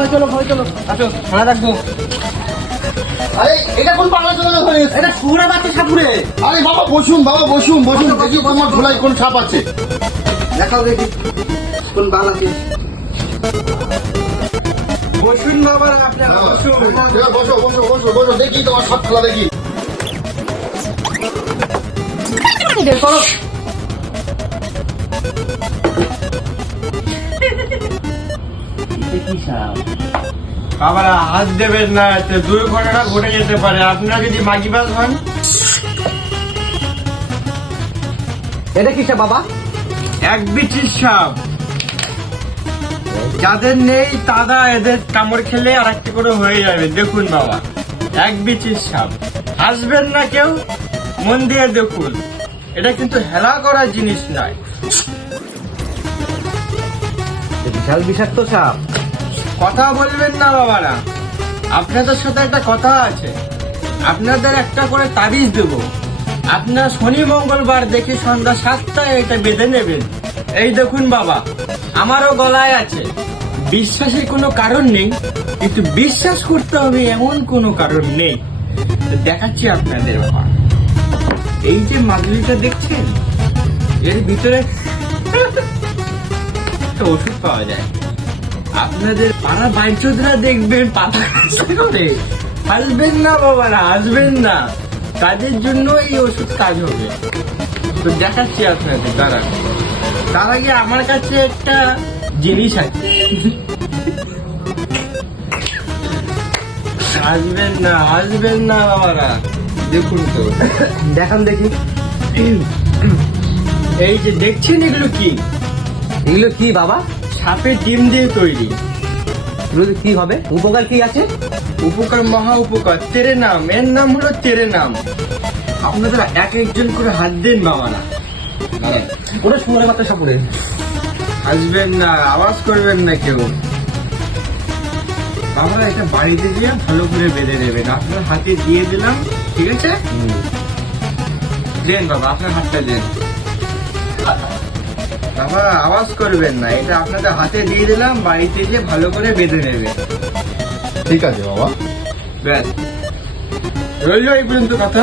ঘরে চলো আসো খানা রাখবো। আরে এটা কোন পাগলা চলে হয়ে গেছে? এটা শুয়োরের বাচ্চা সাপুরে। আরে বাবা বসুন দেখি তোমার ঝোলায় কোন সাপ আছে। দেখাও দেখি কোন বাল আছে। বসুন বাবা, আপনারা বসুন। বসো দেখি তোমার সাপ খেলা দেখি। বের করো। কি সাপ? বাবারা হাত দেবেন না, এতে দুর্ঘটনা ঘটে যেতে পারে। আপনারা যদি মাগিবাজ হন। এটা কি সাপ বাবা? এক বিচির সাপ। যাদের নেই তারা এদের কামড় খেলে আর একটা করে হয়ে যাবে। দেখুন বাবা, এক বিচির সাপ। আসবেন না কেউ, মন দিয়ে দেখুন। এটা কিন্তু হেলা করার জিনিস নয়। বিশাল বিষাক্ত সাপ। কথা বলবেন না বাবারা, আপনাদের সাথে একটা কথা আছে। আপনাদের একটা করে তাবিজ দেব। আপনার শনি মঙ্গলবার দেখে সন্ধ্যা 7টায় এটা বেঁধে নেবেন। এই দেখুন বাবা, আমারও গলায় আছে। বিশ্বাসের কোনো কারণ নেই, কিন্তু বিশ্বাস করতে হবে এমন কোনো কারণ নেই। তো দেখাচ্ছি আপনাদের বাবা। এই যে মাদুলিটা দেখছেন, এর ভিতরে একটা ওষুধ পাওয়া যায়। আপনাদের পাড়া বাইচোদরা দেখবেন পাতা করে আসবেন না বাবারা, আসবেন না। তাদের জন্য এই ওষুধ কাজ হবে। তো দেখাচ্ছি আপনাদের দাঁড়ান। তার আগে আমার কাছে একটা জিনিস আছে। আসবেন না বাবারা, দেখুন তো। দেখান দেখি। এই যে দেখছেন, এগুলো কি? এগুলো কি বাবা? সাপের ডিম দিয়ে তৈরি। এগুলো কি হবে? উপকার কি আছে? উপকার মহা উপকার। তেরে নাম, এর নাম হলো তেরে নাম। আপনারা এক একজন করে হাত দেন বাবারা। ওটা শুয়োরের বাচ্চা সাপুরে। আসবেন না, আওয়াজ করবেন না কেউ। বাবারা এটা বাড়িতে গিয়ে ভালো করে বেঁধে নেবেন। আপনার হাতে দিয়ে দিলাম, ঠিক আছে? দেন বাবা, আপনার হাতটা দেন। বাবা আওয়াজ করবেন না, এটা আপনাদের হাতে দিয়ে দিলাম। বাড়িতে গিয়ে ভালো করে বেঁধে নেবেন। ঠিক আছে বাবা। ব্যাস, রইল এই পর্যন্ত কথা।